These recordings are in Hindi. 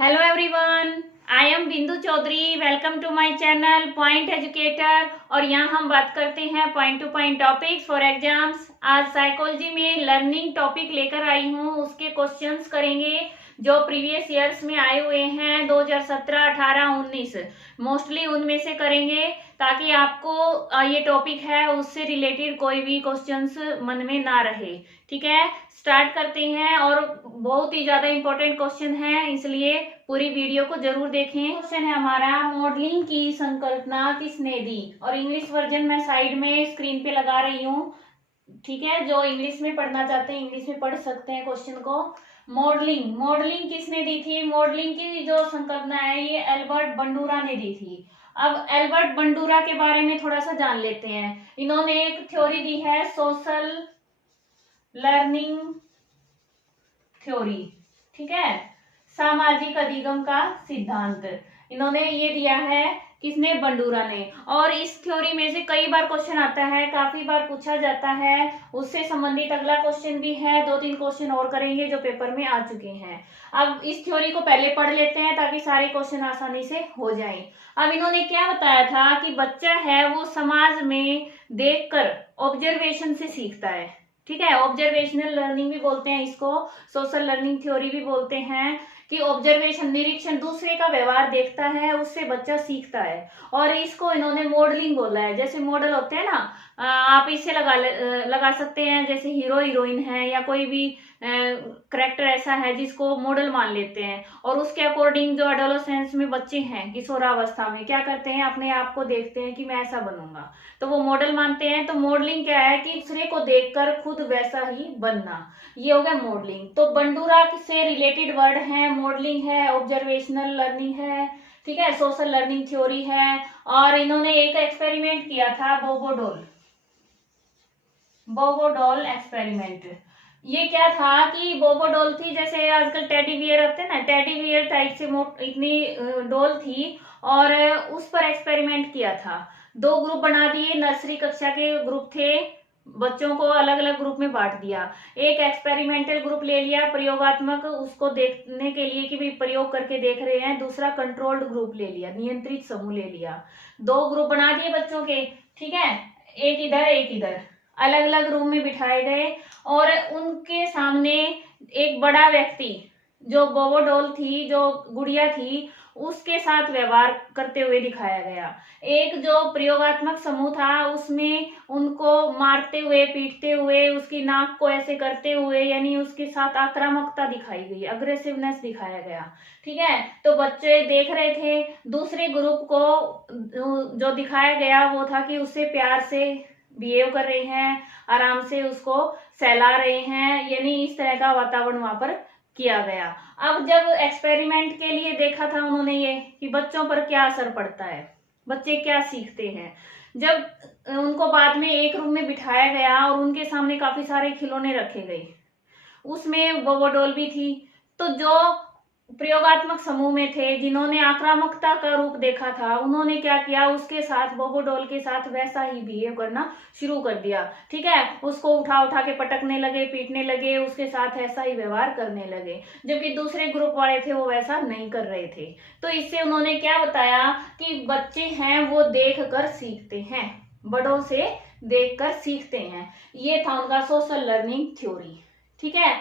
Hello everyone, I am Bindu Chaudhary. Welcome to my channel point educator. और यहाँ हम बात करते हैं point to point topics for exams. आज साइकोलॉजी में लर्निंग टॉपिक लेकर आई हूँ, उसके क्वेश्चंस करेंगे जो प्रीवियस ईयर्स में आए हुए हैं 2017, 18, 19। मोस्टली उनमें से करेंगे ताकि आपको ये टॉपिक है उससे रिलेटेड कोई भी क्वेश्चंस मन में ना रहे। ठीक है, स्टार्ट करते हैं। और बहुत ही ज्यादा इंपॉर्टेंट क्वेश्चन है, इसलिए पूरी वीडियो को जरूर देखें। क्वेश्चन है हमारा, मॉडलिंग की संकल्पना किसने दी? और इंग्लिश वर्जन मैं साइड में स्क्रीन पे लगा रही हूँ। ठीक है, जो इंग्लिश में पढ़ना चाहते हैं इंग्लिश में पढ़ सकते हैं क्वेश्चन को। मॉडलिंग मॉडलिंग किसने दी थी? मॉडलिंग की जो संकल्पना है ये एल्बर्ट बंडूरा ने दी थी। अब एल्बर्ट बंडूरा के बारे में थोड़ा सा जान लेते हैं। इन्होंने एक थ्योरी दी है, सोशल लर्निंग थ्योरी। ठीक है, सामाजिक अधिगम का सिद्धांत इन्होंने ये दिया है। किसने? बंडूरा ने। और इस थ्योरी में से कई बार क्वेश्चन आता है, काफी बार पूछा जाता है। उससे संबंधित अगला क्वेश्चन भी है, 2-3 क्वेश्चन और करेंगे जो पेपर में आ चुके हैं। अब इस थ्योरी को पहले पढ़ लेते हैं ताकि सारे क्वेश्चन आसानी से हो जाएं। अब इन्होंने क्या बताया था कि बच्चा है वो समाज में देखकर ऑब्जर्वेशन से सीखता है। ठीक है, ऑब्जर्वेशनल लर्निंग भी बोलते हैं इसको, सोशल लर्निंग थ्योरी भी बोलते हैं कि ऑब्जर्वेशन, निरीक्षण, दूसरे का व्यवहार देखता है, उससे बच्चा सीखता है। और इसको इन्होंने मॉडलिंग बोला है। जैसे मॉडल होते हैं ना, आप इससे लगा सकते हैं, जैसे हीरो हीरोइन है या कोई भी करेक्टर ऐसा है जिसको मॉडल मान लेते हैं, और उसके अकॉर्डिंग जो एडोलेसेंस में बच्चे हैं, किशोरावस्था में क्या करते हैं, अपने आप को देखते हैं कि मैं ऐसा बनूंगा, तो वो मॉडल मानते हैं। तो मॉडलिंग क्या है कि दूसरे को देखकर खुद वैसा ही बनना, ये हो गया मॉडलिंग। तो बंडूरा से रिलेटेड वर्ड है, मॉडलिंग है, ऑब्जर्वेशनल लर्निंग है, ठीक है, सोशल लर्निंग थ्योरी है। और इन्होंने एक एक्सपेरिमेंट किया था, बोबोडॉल एक्सपेरिमेंट। ये क्या था कि बोबोडॉल थी, जैसे आजकल टेडी बियर होते हैं ना, टेडी बियर टाइप से इतनी डॉल थी, और उस पर एक्सपेरिमेंट किया था। 2 ग्रुप बना दिए, नर्सरी कक्षा के ग्रुप थे, बच्चों को अलग अलग ग्रुप में बांट दिया। एक एक्सपेरिमेंटल ग्रुप ले लिया, प्रयोगात्मक, उसको देखने के लिए कि भाई प्रयोग करके देख रहे हैं। दूसरा कंट्रोल्ड ग्रुप ले लिया, नियंत्रित समूह ले लिया। 2 ग्रुप बना दिए बच्चों के। ठीक है, एक इधर एक इधर, अलग अलग रूम में बिठाए गए, और उनके सामने एक बड़ा व्यक्ति, जो बोबोडॉल थी, जो गुड़िया थी, उसके साथ व्यवहार करते हुए दिखाया गया। एक जो प्रयोगात्मक समूह था उसमें उनको मारते हुए, पीटते हुए, उसकी नाक को ऐसे करते हुए, यानी उसके साथ आक्रामकता दिखाई गई, अग्रेसिवनेस दिखाया गया। ठीक है, तो बच्चे देख रहे थे। दूसरे ग्रुप को जो दिखाया गया वो था कि उससे प्यार से बिहेव कर रहे हैं, आराम से उसको सहला रहे हैं, यानी इस तरह का वातावरण वहां पर किया गया। अब जब एक्सपेरिमेंट के लिए देखा था उन्होंने ये कि बच्चों पर क्या असर पड़ता है, बच्चे क्या सीखते हैं, जब उनको बाद में एक रूम में बिठाया गया और उनके सामने काफी सारे खिलौने रखे गए, उसमें बोबोडॉल भी थी। तो जो प्रयोगात्मक समूह में थे, जिन्होंने आक्रामकता का रूप देखा था, उन्होंने क्या किया, उसके साथ, बोबोडॉल के साथ वैसा ही बिहेव करना शुरू कर दिया। ठीक है, उसको उठा उठा के पटकने लगे, पीटने लगे, उसके साथ ऐसा ही व्यवहार करने लगे। जबकि दूसरे ग्रुप वाले थे वो वैसा नहीं कर रहे थे। तो इससे उन्होंने क्या बताया कि बच्चे हैं वो देख कर सीखते हैं, बड़ों से देखकर सीखते हैं। ये था उनका सोशल लर्निंग थ्योरी। ठीक है,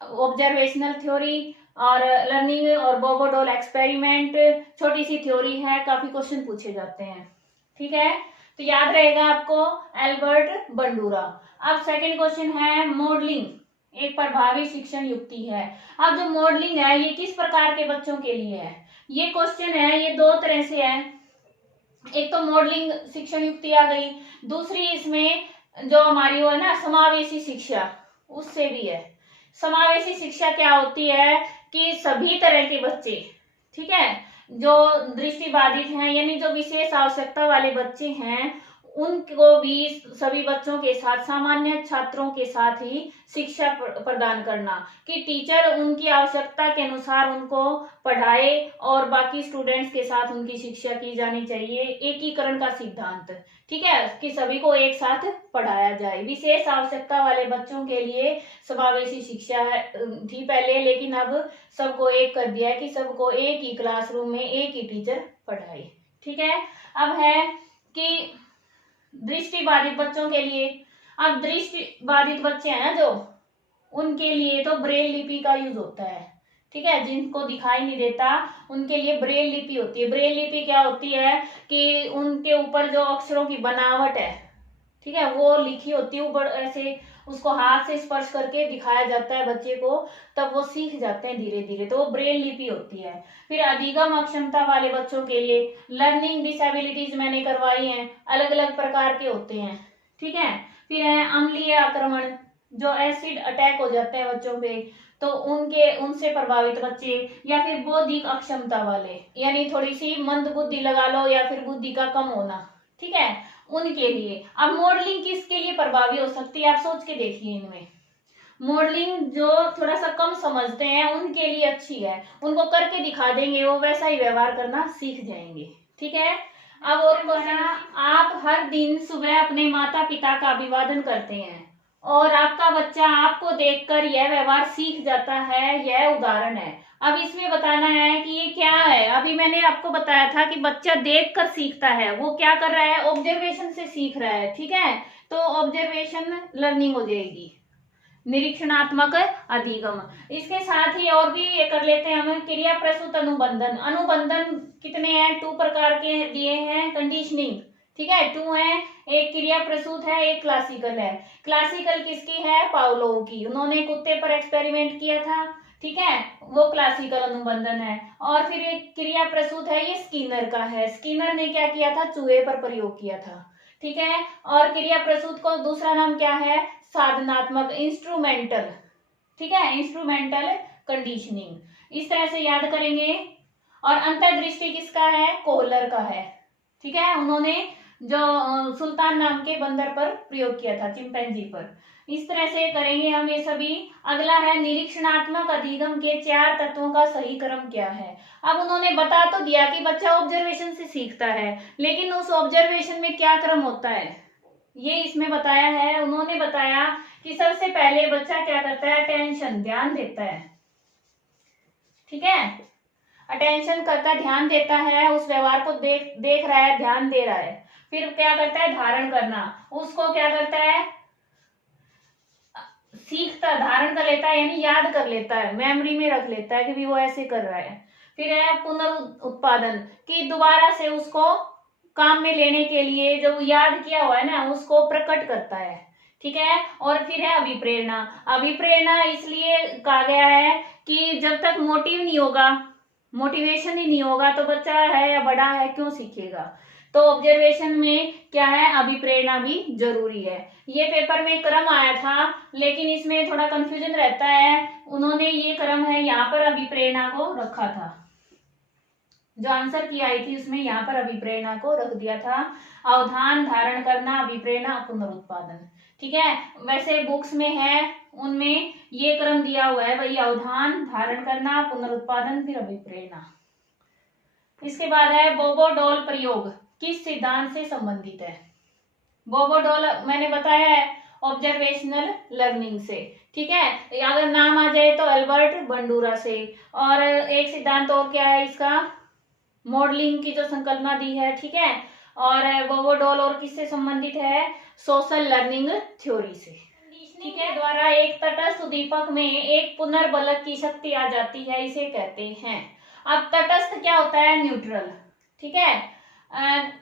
ऑब्जर्वेशनल थ्योरी और लर्निंग और बोबोडॉल एक्सपेरिमेंट, छोटी सी थ्योरी है, काफी क्वेश्चन पूछे जाते हैं। ठीक है, तो याद रहेगा आपको, एल्बर्ट बंडूरा। अब सेकंड क्वेश्चन है, मॉडलिंग एक प्रभावी शिक्षण युक्ति है। अब जो मॉडलिंग है ये किस प्रकार के बच्चों के लिए है? ये क्वेश्चन है, ये 2 तरह से है। एक तो मॉडलिंग शिक्षण युक्ति आ गई, दूसरी इसमें जो हमारी वो है ना समावेशी शिक्षा, उससे भी है। समावेशी शिक्षा क्या होती है कि सभी तरह के बच्चे, ठीक है, जो दृष्टिबाधित हैं, यानी जो विशेष आवश्यकता वाले बच्चे हैं, उनको भी सभी बच्चों के साथ, सामान्य छात्रों के साथ ही शिक्षा प्रदान करना, कि टीचर उनकी आवश्यकता के अनुसार उनको पढ़ाए और बाकी स्टूडेंट्स के साथ उनकी शिक्षा की जानी चाहिए। एकीकरण का सिद्धांत, ठीक है, कि सभी को एक साथ पढ़ाया जाए। विशेष आवश्यकता वाले बच्चों के लिए समावेशी शिक्षा थी पहले, लेकिन अब सबको एक कर दिया है कि सबको एक ही क्लासरूम में एक ही टीचर पढ़ाए। ठीक है, अब है कि दृष्टिबाधित बच्चों के लिए, अब दृष्टिबाधित बच्चे हैं ना जो, उनके लिए तो ब्रेल लिपि का यूज होता है। ठीक है, जिनको दिखाई नहीं देता उनके लिए ब्रेल लिपि होती है। ब्रेल लिपि क्या होती है कि उनके ऊपर जो अक्षरों की बनावट है, ठीक है, वो लिखी होती है ऊपर, ऐसे उसको हाथ से स्पर्श करके दिखाया जाता है बच्चे को, तब वो सीख जाते हैं धीरे धीरे, तो वो ब्रेल लिपि होती है। फिर अधिगम अक्षमता वाले बच्चों के लिए लर्निंग डिसेबिलिटीज मैंने करवाई हैं, अलग अलग प्रकार के होते हैं। ठीक है, फिर है अम्लीय आक्रमण, जो एसिड अटैक हो जाते हैं बच्चों पे, तो उनसे प्रभावित बच्चे, या फिर बौद्धिक अक्षमता वाले, यानी थोड़ी सी मंद बुद्धि लगा लो या फिर बुद्धि का कम होना, ठीक है, उनके लिए। अब मॉडलिंग किसके लिए प्रभावी हो सकती है, आप सोच के देखिए। इनमें मॉडलिंग जो थोड़ा सा कम समझते हैं उनके लिए अच्छी है, उनको करके दिखा देंगे, वो वैसा ही व्यवहार करना सीख जाएंगे। ठीक है, अब और आप हर दिन सुबह अपने माता पिता का अभिवादन करते हैं और आपका बच्चा आपको देखकर यह व्यवहार सीख जाता है, यह उदाहरण है। अब इसमें बताना है कि ये क्या है। अभी मैंने आपको बताया था कि बच्चा देखकर सीखता है, वो क्या कर रहा है, ऑब्जर्वेशन से सीख रहा है। ठीक है, तो ऑब्जर्वेशन लर्निंग हो जाएगी, निरीक्षणात्मक अधिगम। इसके साथ ही और भी ये कर लेते हैं हम, क्रिया प्रसूत अनुबंधन। अनुबंधन कितने हैं, 2 प्रकार के दिए हैं, कंडीशनिंग, ठीक है, 2 है, एक क्रिया प्रसूत है, एक क्लासिकल है। क्लासिकल किसकी है, पावलोव की, उन्होंने कुत्ते पर एक्सपेरिमेंट किया था, ठीक है, वो क्लासिकल अनुबंधन है। और फिर एक क्रिया प्रसूत है, ये स्किनर का है, स्किनर ने क्या किया था, चूहे पर प्रयोग किया था। ठीक है, और क्रिया प्रसूत को दूसरा नाम क्या है, साधनात्मक, इंस्ट्रूमेंटल, ठीक है, इंस्ट्रूमेंटल कंडीशनिंग। इस तरह से याद करेंगे। और अंतर्दृष्टि किसका है, कोहलर का है। ठीक है, उन्होंने जो सुल्तान नाम के बंदर पर प्रयोग किया था, चिंपैंजी पर। इस तरह से करेंगे हम ये सभी। अगला है निरीक्षणात्मक अधिगम के 4 तत्वों का सही क्रम क्या है। अब उन्होंने बता तो दिया कि बच्चा ऑब्जर्वेशन से सीखता है, लेकिन उस ऑब्जर्वेशन में क्या क्रम होता है ये इसमें बताया है। उन्होंने बताया कि सबसे पहले बच्चा क्या करता है, अटेंशन, ध्यान देता है। ठीक है, अटेंशन करता है, ध्यान देता है, उस व्यवहार को देख रहा है, ध्यान दे रहा है। फिर क्या करता है, धारण करना, उसको क्या करता है, सीखता, धारण कर लेता है, यानी याद कर लेता है, मेमोरी में रख लेता है कि भी वो ऐसे कर रहा है। फिर है पुनरुत्पादन, कि दोबारा से उसको काम में लेने के लिए जो याद किया हुआ है ना उसको प्रकट करता है। ठीक है, और फिर है अभिप्रेरणा। अभिप्रेरणा इसलिए कहा गया है कि जब तक मोटिव नहीं होगा, मोटिवेशन ही नहीं होगा, तो बच्चा है या बड़ा है क्यों सीखेगा। तो ऑब्जर्वेशन में क्या है, अभिप्रेरणा भी जरूरी है। ये पेपर में क्रम आया था, लेकिन इसमें थोड़ा कंफ्यूजन रहता है, उन्होंने ये क्रम है यहाँ पर अभिप्रेरणा को रखा था, जो आंसर की आई थी उसमें यहाँ पर अभिप्रेरणा को रख दिया था। अवधान, धारण करना, अभिप्रेरणा, पुनरुत्पादन। ठीक है, वैसे बुक्स में है उनमें ये क्रम दिया हुआ है, वही अवधान, धारण करना, पुनरुत्पादन, फिर अभिप्रेरणा। इसके बाद है बोबोडॉल प्रयोग किस सिद्धांत से संबंधित है। बोबोडॉल मैंने बताया है ऑब्जर्वेशनल लर्निंग से। ठीक है, अगर नाम आ जाए तो अल्बर्ट बंडूरा से। और एक सिद्धांत और क्या है इसका, मॉडलिंग की जो संकल्पना दी है। ठीक है, और बोबोडॉल और किससे संबंधित है, सोशल लर्निंग थ्योरी से। ठीक है, द्वारा एक तटस्थ उद्दीपक में एक पुनर्बलक की शक्ति आ जाती है, इसे कहते हैं। अब तटस्थ क्या होता है, न्यूट्रल। ठीक है,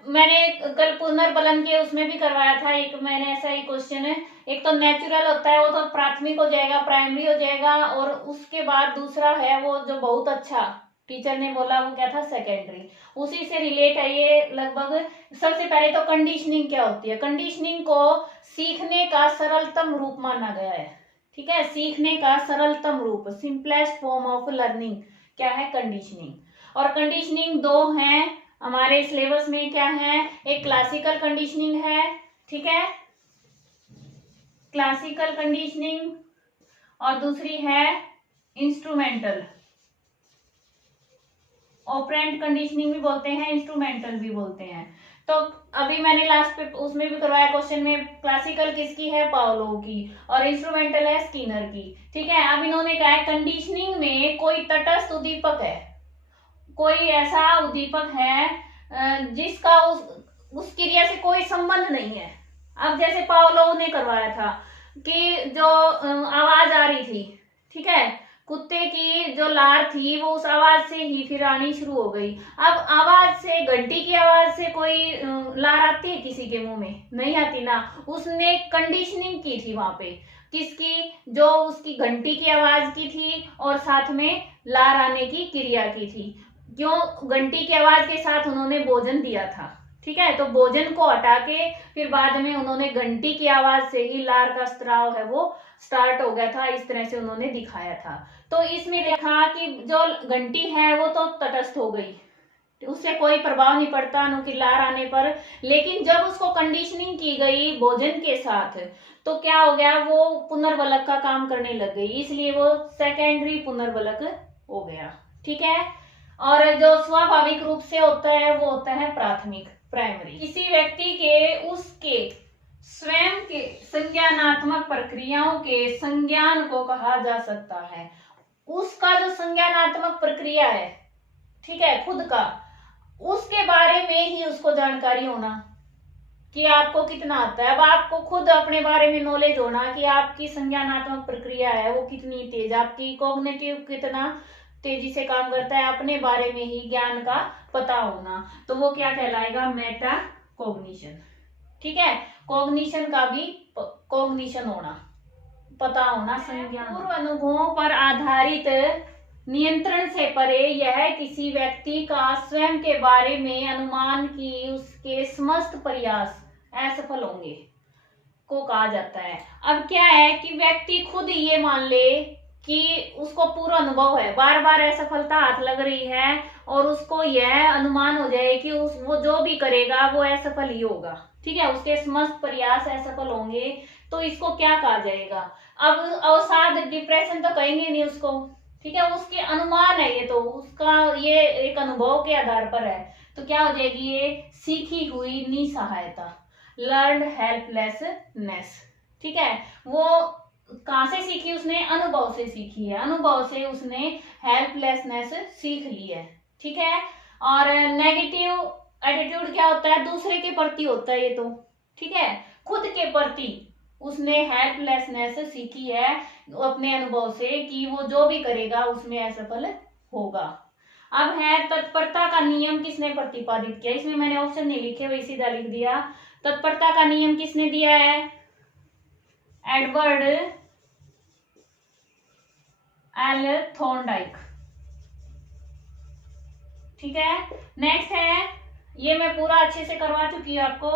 मैंने कल पुनर्बलन के उसमें भी करवाया था एक, मैंने ऐसा ही क्वेश्चन है। एक तो नेचुरल होता है, वो तो प्राथमिक हो जाएगा, प्राइमरी हो जाएगा, और उसके बाद दूसरा है वो जो बहुत अच्छा टीचर ने बोला, वो क्या था, सेकेंडरी। उसी से रिलेट है ये लगभग। सबसे पहले तो कंडीशनिंग क्या होती है, कंडीशनिंग को सीखने का सरलतम रूप माना गया है। ठीक है, सीखने का सरलतम रूप, सिंपलेस्ट फॉर्म ऑफ लर्निंग क्या है, कंडीशनिंग। और कंडीशनिंग 2 हैं, हमारे सिलेबस में क्या है, एक क्लासिकल कंडीशनिंग है, ठीक है, क्लासिकल कंडीशनिंग, और दूसरी है इंस्ट्रूमेंटल। ऑपरेंट कंडीशनिंग भी बोलते हैं, इंस्ट्रूमेंटल भी बोलते हैं। तो अभी मैंने लास्ट पे उसमें भी करवाया क्वेश्चन में, क्लासिकल किसकी है, पावलोव की, और इंस्ट्रूमेंटल है स्किनर की, ठीक है। अब इन्होंने कहा है कंडीशनिंग में कोई तटस्थ उद्दीपक है, कोई ऐसा उद्दीपक है जिसका उस क्रिया से कोई संबंध नहीं है। अब जैसे पावलोव ने करवाया था कि जो आवाज आ रही थी, ठीक है, कुत्ते की जो लार थी वो उस आवाज से ही फिर आनी शुरू हो गई। अब आवाज से, घंटी की आवाज से कोई लार आती है किसी के मुंह में? नहीं आती ना। उसने कंडीशनिंग की थी वहां पे, किसकी, जो उसकी घंटी की आवाज की थी और साथ में लार आने की क्रिया की थी। क्यों? घंटी की आवाज के साथ उन्होंने भोजन दिया था, ठीक है, तो भोजन को हटा के फिर बाद में उन्होंने घंटी की आवाज से ही लार का स्त्राव है वो स्टार्ट हो गया था, इस तरह से उन्होंने दिखाया था। तो इसमें देखा कि जो घंटी है वो तो तटस्थ हो गई, उससे कोई प्रभाव नहीं पड़ता अणु की लार आने पर, लेकिन जब उसको कंडीशनिंग की गई भोजन के साथ तो क्या हो गया, वो पुनर्वलक का काम करने लग गई, इसलिए वो सेकेंडरी पुनर्वलक हो गया, ठीक है। और जो स्वाभाविक रूप से होता है वो होता है प्राथमिक, प्राइमरी। किसी व्यक्ति के उसके स्वयं के संज्ञानात्मक प्रक्रियाओं के संज्ञान को कहा जा सकता है। उसका जो संज्ञानात्मक प्रक्रिया है, ठीक है, खुद का, उसके बारे में ही उसको जानकारी होना कि आपको कितना आता है। अब आपको खुद अपने बारे में नॉलेज होना कि आपकी संज्ञानात्मक प्रक्रिया है वो कितनी तेज, आपकी कॉग्निटिव कितना तेजी से काम करता है, अपने बारे में ही ज्ञान का पता होना, तो वो क्या कहलाएगा, मेटा कॉग्निशन, ठीक है। कॉग्निशन का भी कॉग्निशन होना, पता होना, संज्ञान। पूर्व अनुभवों पर आधारित नियंत्रण से परे यह किसी व्यक्ति का स्वयं के बारे में अनुमान की उसके समस्त प्रयास असफल होंगे को कहा जाता है। अब क्या है कि व्यक्ति खुद ये मान ले कि उसको पूरा अनुभव है, बार बार असफलता हाथ लग रही है और उसको यह अनुमान हो जाए कि वो जो भी करेगा वो असफल ही होगा, ठीक है, उसके समस्त प्रयास असफल होंगे, तो इसको क्या कहा जाएगा? अब अवसाद, डिप्रेशन तो कहेंगे नहीं उसको, ठीक है, उसके अनुमान है ये, तो उसका ये एक अनुभव के आधार पर है, तो क्या हो जाएगी, ये सीखी हुई निसहायता, लर्नड हेल्पलेसनेस, ठीक है। वो कहां से सीखी उसने? अनुभव से सीखी है, अनुभव से उसने हेल्पलेसनेस सीख ली है, ठीक है। और नेगेटिव एटीट्यूड क्या होता है? दूसरे के प्रति होता है ये तो, ठीक है, खुद के प्रति उसने हेल्पलेसनेस सीखी है अपने अनुभव से कि वो जो भी करेगा उसमें असफल होगा। अब है तत्परता का नियम किसने प्रतिपादित किया? इसमें मैंने ऑप्शन नहीं लिखे, वही सीधा लिख दिया। तत्परता का नियम किसने दिया है? एडवर्ड एल थॉर्नडाइक, ठीक है। नेक्स्ट है, ये मैं पूरा अच्छे से करवा चुकी हूँ आपको,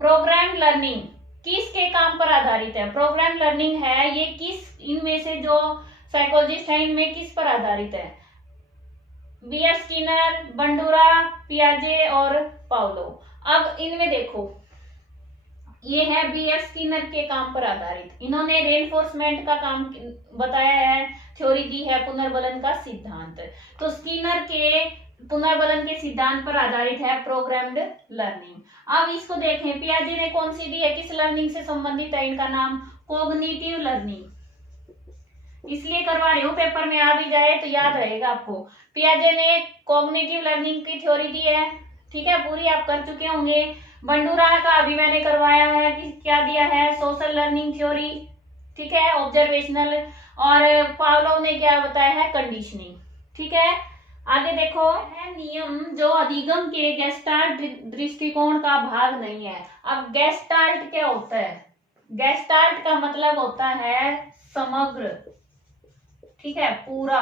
प्रोग्राम लर्निंग किसके काम पर आधारित है? प्रोग्राम लर्निंग है ये किस, इनमें से जो साइकोलॉजिस्ट है इनमें किस पर आधारित है? बी.एफ. स्किनर, बंडूरा, पियाजे और पावलोव। अब इनमें देखो, ये है बी.एफ. स्किनर के काम पर आधारित, इन्होंने रेनफोर्समेंट का काम बताया है, थ्योरी दी है पुनर्बलन का सिद्धांत। तो स्किनर के पुनर्बलन के सिद्धांत पर आधारित है प्रोग्राम्ड लर्निंग। अब इसको देखें, पियाजे ने कौन सी दी है, किस लर्निंग से संबंधित है इनका नाम? Cognitive learning. इसलिए करवा रही हूँ, पेपर में आ भी जाए तो याद रहेगा आपको। पियाजे ने कॉग्निटिव लर्निंग की थ्योरी दी है, ठीक है, पूरी आप कर चुके होंगे। बंडूरा का अभी मैंने करवाया है कि क्या दिया है, सोशल लर्निंग थ्योरी, ठीक है, ऑब्जर्वेशनल। और पावलोव ने क्या बताया है, कंडीशनिंग, ठीक है। आगे देखो, है नियम जो अधिगम के गेस्टाल्ट दृष्टिकोण का भाग नहीं है। अब गेस्टाल्ट क्या होता है? गेस्टाल्ट का मतलब होता है समग्र, ठीक है, पूरा।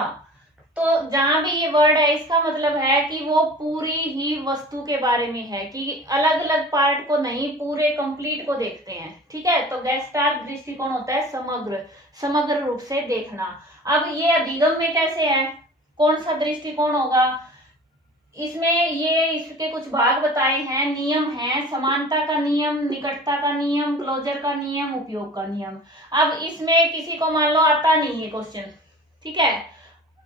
तो जहां भी ये वर्ड है इसका मतलब है कि वो पूरी ही वस्तु के बारे में है, कि अलग अलग पार्ट को नहीं, पूरे कंप्लीट को देखते हैं, ठीक है। तो गेस्टाल्ट दृष्टिकोण होता है समग्र, समग्र रूप से देखना। अब ये अधिगम में कैसे है, कौन सा दृष्टिकोण होगा? इसमें ये इसके कुछ भाग बताए हैं, नियम हैं, समानता का नियम, निकटता का नियम, क्लोजर का नियम, उपयोग का नियम। अब इसमें किसी को मान लो आता नहीं है क्वेश्चन, ठीक है,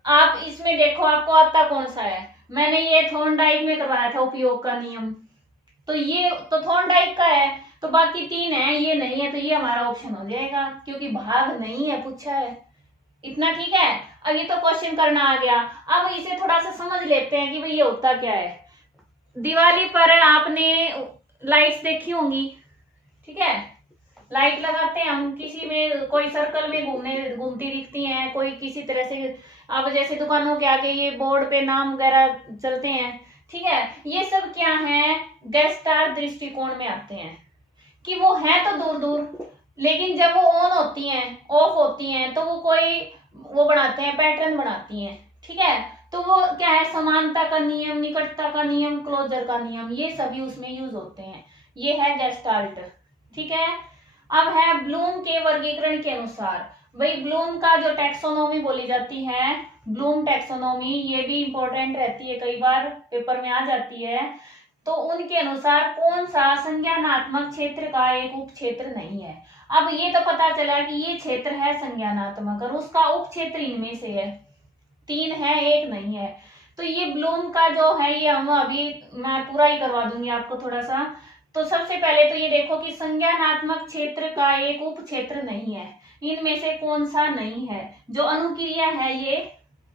आप इसमें देखो आपको आता कौन सा है। मैंने ये थॉर्नडाइक में करवाया था उपयोग का नियम, तो ये तो थॉर्नडाइक का है, तो बाकी तीन है, ये नहीं है, तो ये हमारा ऑप्शन हो जाएगा क्योंकि भाग नहीं है पूछा है। इतना ठीक है। अब ये तो क्वेश्चन करना आ गया। अब इसे थोड़ा सा समझ लेते हैं कि भाई ये होता क्या है। दिवाली पर आपने लाइट्स देखी होंगी, ठीक है, लाइट लगाते हैं हम, किसी में कोई सर्कल में घूमती दिखती हैं, कोई किसी तरह से, अब जैसे दुकानों के आगे ये बोर्ड पे नाम वगैरह चलते हैं, ठीक है, ये सब क्या है, गेस्ट स्टार दृष्टिकोण में आते हैं कि वो है तो दूर दूर, लेकिन जब वो ऑन होती हैं, ऑफ होती हैं, तो वो कोई वो बनाते हैं, पैटर्न बनाती हैं, ठीक है, तो वो क्या है, समानता का नियम, निकटता का नियम, क्लोजर का नियम, ये सभी उसमें यूज होते हैं। ये है गेस्टाल्ट, ठीक है। अब है ब्लूम के वर्गीकरण के अनुसार, भाई ब्लूम का जो टैक्सोनॉमी बोली जाती है, ब्लूम टैक्सोनॉमी, ये भी इंपॉर्टेंट रहती है, कई बार पेपर में आ जाती है। तो उनके अनुसार कौन सा संज्ञानात्मक क्षेत्र का एक उप क्षेत्र नहीं है। अब ये तो पता चला कि ये क्षेत्र है संज्ञानात्मक और उसका उप क्षेत्र इनमें से है, तीन है एक नहीं है। तो ये ब्लूम का जो है, ये हम अभी मैं पूरा ही करवा दूंगी आपको थोड़ा सा। तो सबसे पहले तो ये देखो कि संज्ञानात्मक क्षेत्र का एक उप क्षेत्र नहीं है, इनमें से कौन सा नहीं है, जो अनुक्रिया है ये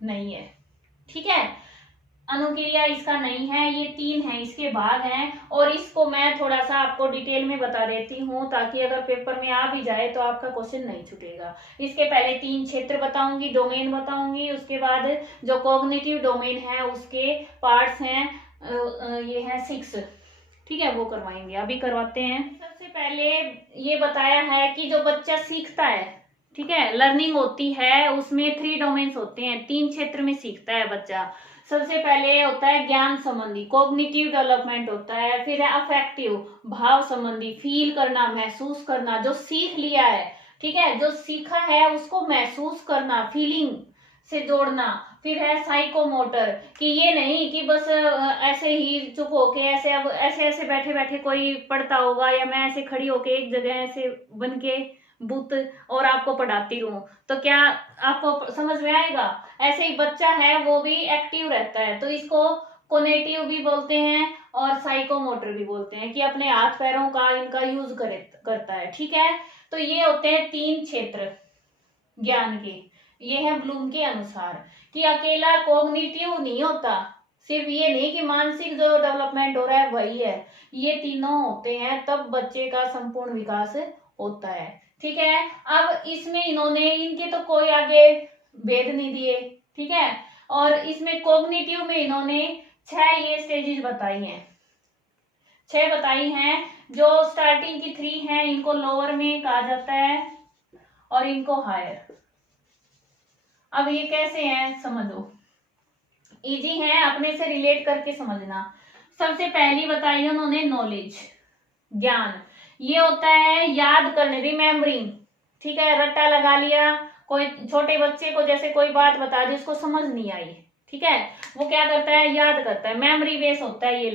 नहीं है, ठीक है, अनुक्रिया इसका नहीं है, ये तीन है, इसके भाग हैं। और इसको मैं थोड़ा सा आपको डिटेल में बता देती हूँ ताकि अगर पेपर में आ भी जाए तो आपका क्वेश्चन नहीं छूटेगा। इसके पहले तीन क्षेत्र बताऊंगी, डोमेन बताऊंगी, उसके बाद जो कॉग्निटिव डोमेन है उसके पार्ट्स हैं, ये है 6, ठीक है, वो करवाएंगे, अभी करवाते हैं। सबसे पहले ये बताया है कि जो बच्चा सीखता है, ठीक है, लर्निंग होती है, उसमें 3 डोमेन्स होते हैं, 3 क्षेत्र में सीखता है बच्चा। सबसे पहले होता है ज्ञान संबंधी, कॉग्निटिव डेवलपमेंट होता है, फिर है अफेक्टिव, भाव संबंधी, फील करना, महसूस करना, जो सीख लिया है, ठीक है, जो सीखा है उसको महसूस करना, फीलिंग से जोड़ना। फिर है साइकोमोटर, कि ये नहीं कि बस ऐसे ही चुप होके ऐसे, अब ऐसे ऐसे बैठे बैठे कोई पढ़ता होगा, या मैं ऐसे खड़ी होके एक जगह ऐसे बन के बुत और आपको पढ़ाती रहूं, तो क्या आपको समझ में आएगा। ऐसे ही बच्चा है वो भी एक्टिव रहता है, तो इसको कोनेटिव भी बोलते हैं और साइकोमोटर भी बोलते हैं, कि अपने हाथ पैरों का इनका यूज करता है, ठीक है। तो ये होते हैं 3 क्षेत्र ज्ञान के, ये है ब्लूम के अनुसार, कि अकेला कॉग्निटिव नहीं होता, सिर्फ ये नहीं कि मानसिक जो डेवलपमेंट हो रहा है वही है, ये तीनों होते हैं, तब बच्चे का संपूर्ण विकास होता है, ठीक है। अब इसमें इन्होंने इनके तो कोई आगे भेद नहीं दिए, ठीक है, और इसमें कॉग्निटिव में इन्होंने 6 ये स्टेजेस बताई हैं, 6 बताई हैं। जो स्टार्टिंग की 3 हैं इनको लोअर में कहा जाता है और इनको हायर। अब ये कैसे हैं समझो, इजी है, अपने से रिलेट करके समझना। सबसे पहली बताई है उन्होंने नॉलेज, ज्ञान, ये होता है याद करने, रिमेम्बरिंग, ठीक है, रट्टा लगा लिया, कोई छोटे बच्चे को जैसे कोई बात बता दी उसको समझ नहीं आई, ठीक है, वो क्या करता है, याद करता है, मेमोरी बेस होता है ये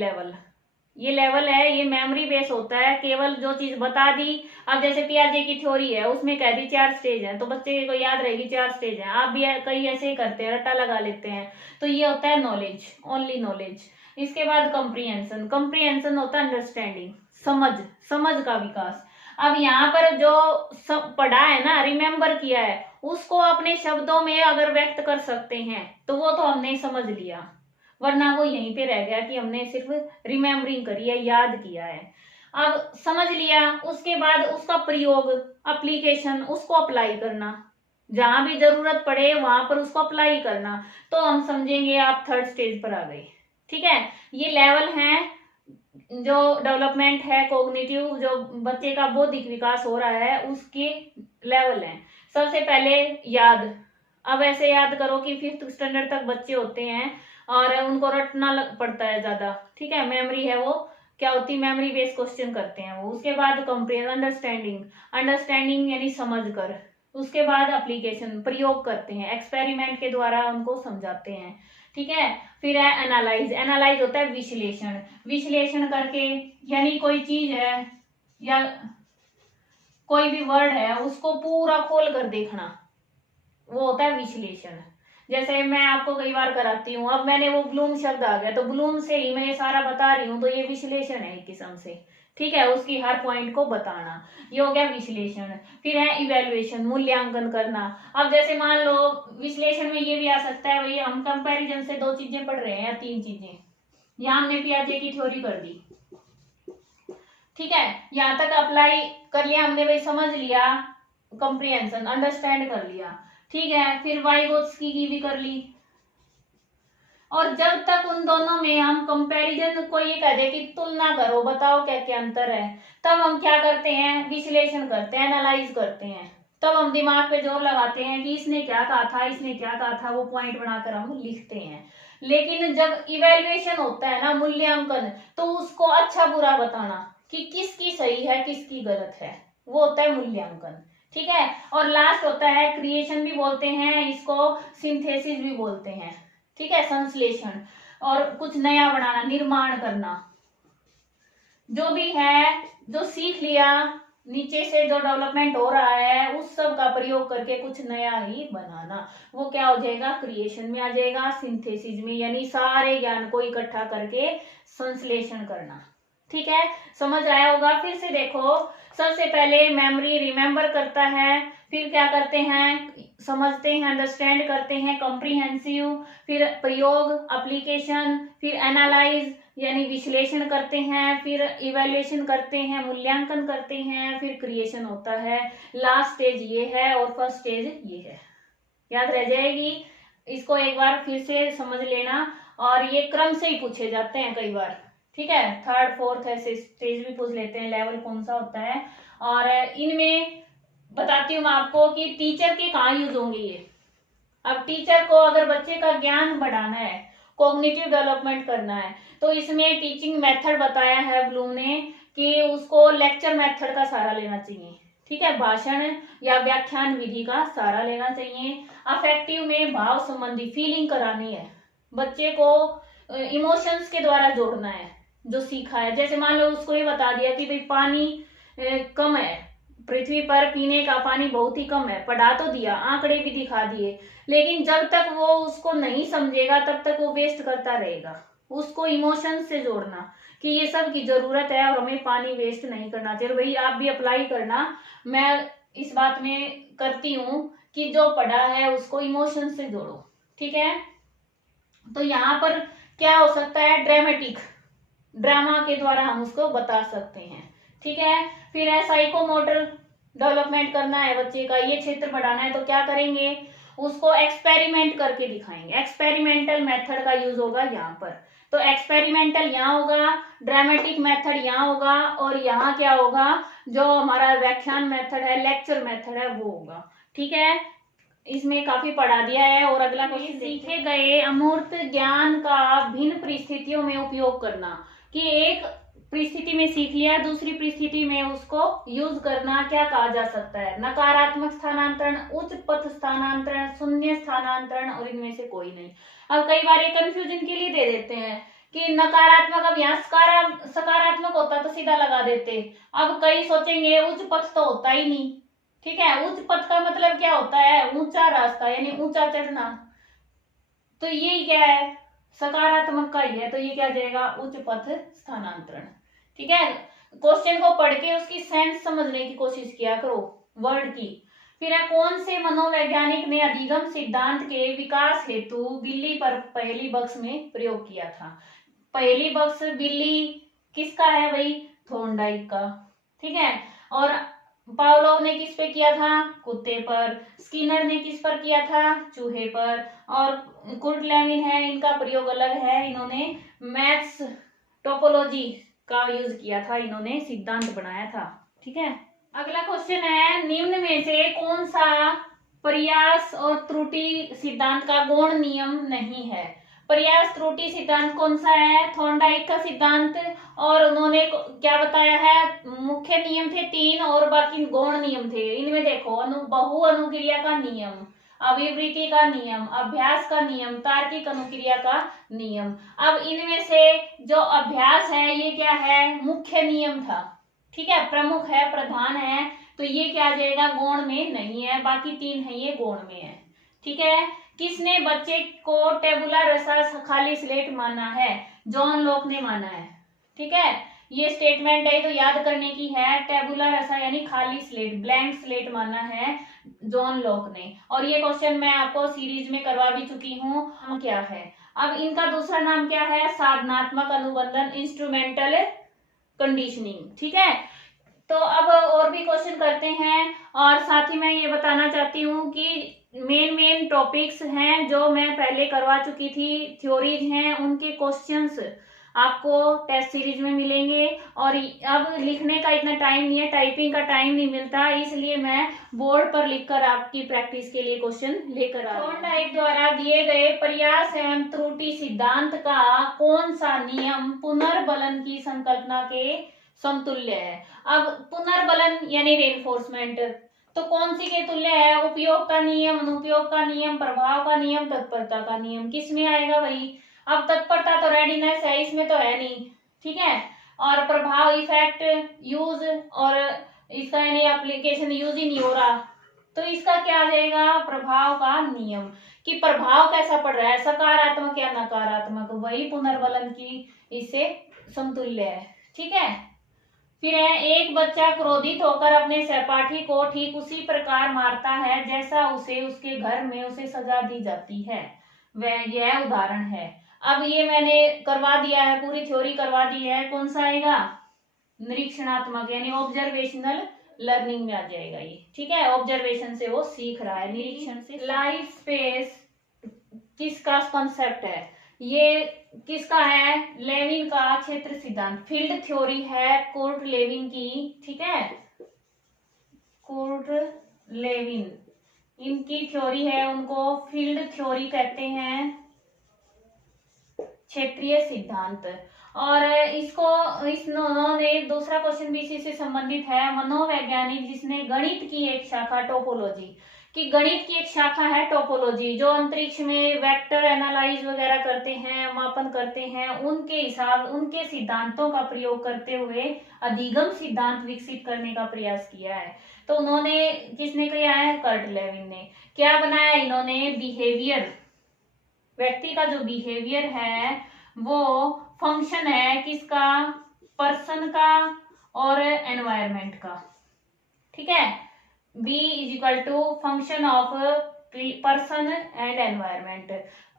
लेवल है, ये मेमोरी बेस होता है, केवल जो चीज बता दी। अब जैसे पियाजे की थ्योरी है, उसमें कह दी 4 स्टेज है, तो बच्चे को याद रहेगी 4 स्टेज है, आप भी कई ऐसे ही करते हैं, रट्टा लगा लेते हैं, तो ये होता है नॉलेज, ओनली नॉलेज। इसके बाद कंप्रीहेंशन, कंप्रीहेंशन होता है अंडरस्टैंडिंग, समझ का विकास। अब यहाँ पर जो सब पढ़ा है ना, रिमेम्बर किया है, उसको अपने शब्दों में अगर व्यक्त कर सकते हैं तो वो तो हमने समझ लिया, वरना वो यहीं पे रह गया कि हमने सिर्फ रिमेम्बरिंग करी है, याद किया है। अब समझ लिया, उसके बाद उसका प्रयोग, एप्लीकेशन, उसको अप्लाई करना, जहां भी जरूरत पड़े वहां पर उसको अप्लाई करना, तो हम समझेंगे आप 3rd स्टेज पर आ गए, ठीक है। ये लेवल है जो डेवलपमेंट है, कॉग्निटिव, जो बच्चे का बौद्धिक विकास हो रहा है उसके लेवल है। सबसे पहले याद, अब ऐसे याद करो कि 5th स्टैंडर्ड तक बच्चे होते हैं और उनको रटना पड़ता है ज्यादा, ठीक है, मेमोरी है वो क्या होती, मेमोरी बेस्ड क्वेश्चन करते हैं वो। उसके बाद कंप्रीहेंशन, अंडरस्टैंडिंग यानी समझ कर, उसके बाद एप्लीकेशन, प्रयोग करते हैं, एक्सपेरिमेंट के द्वारा उनको समझाते हैं। ठीक है, फिर है एनालाइज। एनालाइज होता है विश्लेषण, विश्लेषण करके, यानी कोई चीज है या कोई भी वर्ड है उसको पूरा खोल कर देखना, वो होता है विश्लेषण। जैसे मैं आपको कई बार कराती हूँ, अब मैंने वो ब्लूम शब्द आ गया तो ब्लूम से ही मैं ये सारा बता रही हूँ, तो ये विश्लेषण है एक किस्म से। ठीक है, उसकी हर पॉइंट को बताना, ये हो गया विश्लेषण। फिर है इवेल्युएशन, मूल्यांकन करना। अब जैसे मान लो विश्लेषण में ये भी आ सकता है, भाई हम कंपैरिजन से दो चीजें पढ़ रहे हैं या तीन चीजें, यहाँ हमने पियाजे की थ्योरी कर दी। ठीक है, यहाँ तक अप्लाई कर लिया हमने, भाई समझ लिया, कंप्रिहेंशन, अंडरस्टैंड कर लिया। ठीक है, फिर वाइगोत्स्की की भी कर ली। और जब तक उन दोनों में हम कंपैरिजन को ये कह दे कि तुलना करो, बताओ क्या क्या अंतर है, तब हम क्या करते हैं, विश्लेषण करते हैं, एनालाइज करते हैं। तब हम दिमाग पे जोर लगाते हैं कि इसने क्या कहा था, इसने क्या कहा था, वो पॉइंट बनाकर हम लिखते हैं। लेकिन जब इवेल्युएशन होता है ना, मूल्यांकन, तो उसको अच्छा बुरा बताना कि किसकी सही है किसकी गलत है, वो होता है मूल्यांकन। ठीक है, और लास्ट होता है क्रिएशन भी बोलते हैं इसको, सिंथेसिस भी बोलते हैं। ठीक है, संश्लेषण, और कुछ नया बनाना, निर्माण करना। जो भी है, जो सीख लिया, नीचे से जो डेवलपमेंट हो रहा है, उस सब का प्रयोग करके कुछ नया ही बनाना, वो क्या हो जाएगा, क्रिएशन में आ जाएगा। सिंथेसिस में यानी सारे ज्ञान को इकट्ठा करके संश्लेषण करना। ठीक है, समझ आया होगा। फिर से देखो, सबसे पहले मेमोरी, रिमेम्बर करता है, फिर क्या करते हैं, समझते हैं, अंडरस्टैंड करते हैं, कॉम्प्रिहेंसिव, फिर प्रयोग, एप्लीकेशन, फिर एनालाइज यानी विश्लेषण करते हैं, फिर इवैल्यूएशन करते हैं, मूल्यांकन करते हैं, फिर क्रिएशन होता है। लास्ट स्टेज ये है और फर्स्ट स्टेज ये है, याद रह जाएगी। इसको एक बार फिर से समझ लेना, और ये क्रम से ही पूछे जाते हैं कई बार। ठीक है, थर्ड फोर्थ ऐसे स्टेज भी पूछ लेते हैं, लेवल कौन सा होता है। और इनमें बताती हूँ मैं आपको कि टीचर के कहाँ यूज होंगे ये। अब टीचर को अगर बच्चे का ज्ञान बढ़ाना है, कॉग्निटिव डेवलपमेंट करना है, तो इसमें टीचिंग मेथड बताया है ब्लूम ने कि उसको लेक्चर मेथड का सहारा लेना चाहिए। ठीक है, भाषण या व्याख्यान विधि का सहारा लेना चाहिए। अफेक्टिव में भाव संबंधी फीलिंग करानी है, बच्चे को इमोशंस के द्वारा जोड़ना है जो सीखा है। जैसे मान लो उसको ये बता दिया कि भाई पानी कम है, पृथ्वी पर पीने का पानी बहुत ही कम है, पढ़ा तो दिया, आंकड़े भी दिखा दिए, लेकिन जब तक वो उसको नहीं समझेगा तब तक वो वेस्ट करता रहेगा। उसको इमोशन से जोड़ना कि ये सब की जरूरत है और हमें पानी वेस्ट नहीं करना चाहिए। भाई आप भी अप्लाई करना, मैं इस बात में करती हूँ कि जो पढ़ा है उसको इमोशन से जोड़ो। ठीक है, तो यहाँ पर क्या हो सकता है, ड्रामेटिक, ड्रामा के द्वारा हम उसको बता सकते हैं। ठीक है, फिर है साइकोमोटर डेवलपमेंट करना है बच्चे का, ये क्षेत्र बढ़ाना है, तो क्या करेंगे, उसको एक्सपेरिमेंट करके दिखाएंगे। एक्सपेरिमेंटल मेथड का यूज होगा यहाँ पर, तो एक्सपेरिमेंटल यहाँ होगा, ड्रामेटिक मेथड यहाँ होगा, और यहाँ क्या होगा, जो हमारा व्याख्यान मेथड है, लेक्चर मेथड है, वो होगा। ठीक है, इसमें काफी पढ़ा दिया है। और अगला क्वेश्चन, सीखे गए अमूर्त ज्ञान का भिन्न परिस्थितियों में उपयोग करना, कि एक परिस्थिति में सीख लिया, दूसरी परिस्थिति में उसको यूज करना, क्या कहा जा सकता है, नकारात्मक स्थानांतरण, उच्च पथ स्थानांतरण, शून्य स्थानांतरण, और इनमें से कोई नहीं। अब कई बार कंफ्यूजन के लिए दे देते हैं कि नकारात्मक, अब यहाँ सकारात्मक होता तो सीधा लगा देते, अब कई सोचेंगे उच्च पथ तो होता ही नहीं। ठीक है, उच्च पथ का मतलब क्या होता है, ऊंचा रास्ता यानी ऊंचा चढ़ना, तो ये क्या है, सकारात्मक का ही है, तो ये क्या जाएगा, उच्च पथ स्थानांतरण। ठीक है, क्वेश्चन को पढ़ के उसकी सेंस समझने की कोशिश किया करो वर्ड की। फिर है, कौन से मनोवैज्ञानिक ने अधिगम सिद्धांत के विकास हेतु बिल्ली पर पहली बक्स में प्रयोग किया था। पहली बक्स बिल्ली किसका है भाई, थॉर्नडाइक का। ठीक है, और पावलोव ने किस पे किया था, कुत्ते पर। स्किनर ने किस पर किया था, चूहे पर। और कुर्ट लेविन है, इनका प्रयोग अलग है, इन्होंने मैथ्स टोपोलॉजी का यूज किया था, इन्होंने सिद्धांत बनाया था। ठीक है, अगला क्वेश्चन है, निम्न में से कौन सा प्रयास और त्रुटि सिद्धांत का गौण नियम नहीं है। प्रयास त्रुटि सिद्धांत कौन सा है? थॉर्नडाइक का सिद्धांत। और उन्होंने क्या बताया है? मुख्य नियम थे 3 और बाकी गौण नियम थे। इनमें देखो, बहु अनुक्रिया का नियम, अभिवृत्ति का नियम, अभ्यास का नियम, तार्किक अनुक्रिया का नियम। अब इनमें से जो अभ्यास है ये क्या है? मुख्य नियम था, ठीक है, प्रमुख है, प्रधान है, तो ये क्या आ जाएगा? गौण में नहीं है। बाकी 3 है ये गौण में है, ठीक है। किसने बच्चे को टेबुला रसा खाली स्लेट माना है? जॉन लॉक ने माना है, ठीक है। ये स्टेटमेंट है तो याद करने की है। टेबुला रसा यानी खाली स्लेट, ब्लैंक स्लेट माना है जॉन लॉक ने। और ये क्वेश्चन मैं आपको सीरीज में करवा भी चुकी हूँ। क्या है? अब इनका दूसरा नाम क्या है? साधनात्मक अनुबंधन, इंस्ट्रूमेंटल कंडीशनिंग, ठीक है। तो अब और भी क्वेश्चन करते हैं। और साथ ही मैं ये बताना चाहती हूँ कि मेन टॉपिक्स हैं जो मैं पहले करवा चुकी थी, थ्योरीज हैं, उनके क्वेश्चंस आपको टेस्ट सीरीज में मिलेंगे। और अब लिखने का इतना टाइम नहीं है, टाइपिंग का टाइम नहीं मिलता, इसलिए मैं बोर्ड पर लिखकर आपकी प्रैक्टिस के लिए क्वेश्चन लेकर आ रही हूं। थॉर्नडाइक द्वारा दिए गए प्रयास एवं त्रुटि सिद्धांत का कौन सा नियम पुनर्बलन की संकल्पना के समतुल्य है? अब पुनर्बलन यानी रेनफोर्समेंट, तो कौन सी के तुल्य है? उपयोग का नियम, अनुपयोग का नियम, प्रभाव का नियम, तत्परता का नियम। किस में आएगा भाई? अब तत्परता तो रेडीनेस है, इसमें तो है नहीं, ठीक है। और प्रभाव, इफेक्ट, यूज, और इसका यानी एप्लीकेशन, यूज ही नहीं हो रहा, तो इसका क्या आ जाएगा? प्रभाव का नियम, कि प्रभाव कैसा पड़ रहा है, सकारात्मक या नकारात्मक, वही पुनर्बलन की इससे समतुल्य है, ठीक है। फिर है, एक बच्चा क्रोधित होकर अपने सहपाठी को ठीक उसी प्रकार मारता है जैसा उसे उसके घर में उसे सजा दी जाती है। वह यह उदाहरण है। अब ये मैंने करवा दिया है, पूरी थ्योरी करवा दी है। कौन सा आएगा? निरीक्षणात्मक यानी ऑब्जर्वेशनल लर्निंग में आ जाएगा ये, ठीक है। ऑब्जर्वेशन से वो सीख रहा है, निरीक्षण से। लाइफ स्पेस किसका कॉन्सेप्ट है? ये किसका है? लेविन का क्षेत्र सिद्धांत, फील्ड थ्योरी है कुर्ट लेविन की, ठीक है। कुर्ट लेविन, इनकी थ्योरी है, उनको फील्ड थ्योरी कहते हैं, क्षेत्रीय सिद्धांत। और इसको इन्होंने दूसरा क्वेश्चन भी इसी से संबंधित है। मनोवैज्ञानिक जिसने गणित की एक शाखा टोपोलॉजी, कि गणित की एक शाखा है टोपोलॉजी, जो अंतरिक्ष में वेक्टर एनालाइज वगैरह करते हैं, मापन करते हैं, उनके हिसाब, उनके सिद्धांतों का प्रयोग करते हुए अधिगम सिद्धांत विकसित करने का प्रयास किया है। तो उन्होंने, किसने किया है? कर्ट लेविन ने। क्या बनाया इन्होंने? बिहेवियर, व्यक्ति का जो बिहेवियर है वो फंक्शन है किसका? पर्सन का और एनवायरमेंट का, ठीक है। B is equal to function of person and environment.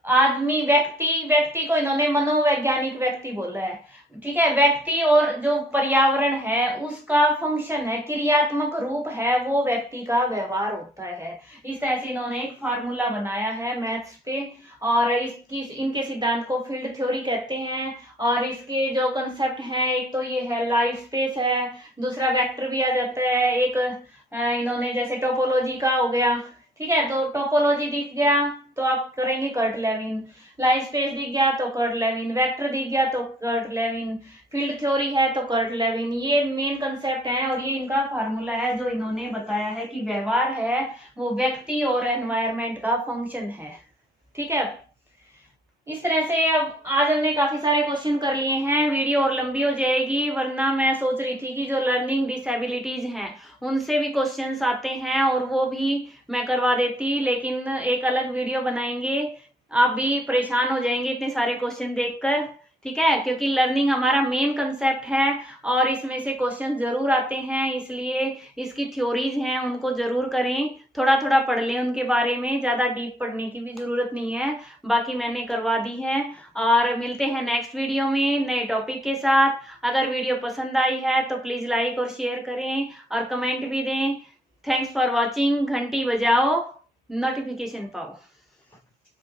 आदमी, व्यक्ति को इन्होंने मनोवैज्ञानिक व्यक्ति बोला है, ठीक है। व्यक्ति और जो पर्यावरण है उसका फंक्शन है, क्रियात्मक रूप है, वो व्यक्ति का व्यवहार होता है। इस तरह से इन्होंने एक फार्मूला बनाया है मैथ्स पे। और इनके सिद्धांत को फील्ड थ्योरी कहते हैं। और इसके जो कंसेप्ट हैं, एक तो ये है लाइफ स्पेस है, दूसरा वेक्टर भी आ जाता है, एक इन्होंने जैसे टोपोलॉजी का हो गया, ठीक है। तो टोपोलॉजी दिख गया तो आप करेंगे कर्ट लेविन, लाइफ स्पेस दिख गया तो कर्ट लेविन, वेक्टर दिख गया तो कर्ट लेविन, फील्ड थ्योरी है तो कर्ट लेविन। ये मेन कंसेप्ट है और ये इनका फार्मूला है जो इन्होंने बताया है कि व्यवहार है वो व्यक्ति और एनवायरमेंट का फंक्शन है, ठीक है। इस तरह से अब आज हमने काफी सारे क्वेश्चन कर लिए हैं। वीडियो और लंबी हो जाएगी, वरना मैं सोच रही थी कि जो लर्निंग डिसेबिलिटीज हैं उनसे भी क्वेश्चंस आते हैं और वो भी मैं करवा देती, लेकिन एक अलग वीडियो बनाएंगे। आप भी परेशान हो जाएंगे इतने सारे क्वेश्चन देखकर, ठीक है, क्योंकि लर्निंग हमारा मेन कंसेप्ट है और इसमें से क्वेश्चन जरूर आते हैं, इसलिए इसकी थ्योरीज हैं उनको जरूर करें, थोड़ा थोड़ा पढ़ लें उनके बारे में, ज़्यादा डीप पढ़ने की भी ज़रूरत नहीं है, बाकी मैंने करवा दी है। और मिलते हैं नेक्स्ट वीडियो में नए टॉपिक के साथ। अगर वीडियो पसंद आई है तो प्लीज़ लाइक और शेयर करें और कमेंट भी दें। Thanks for watching. घंटी बजाओ, नोटिफिकेशन पाओ।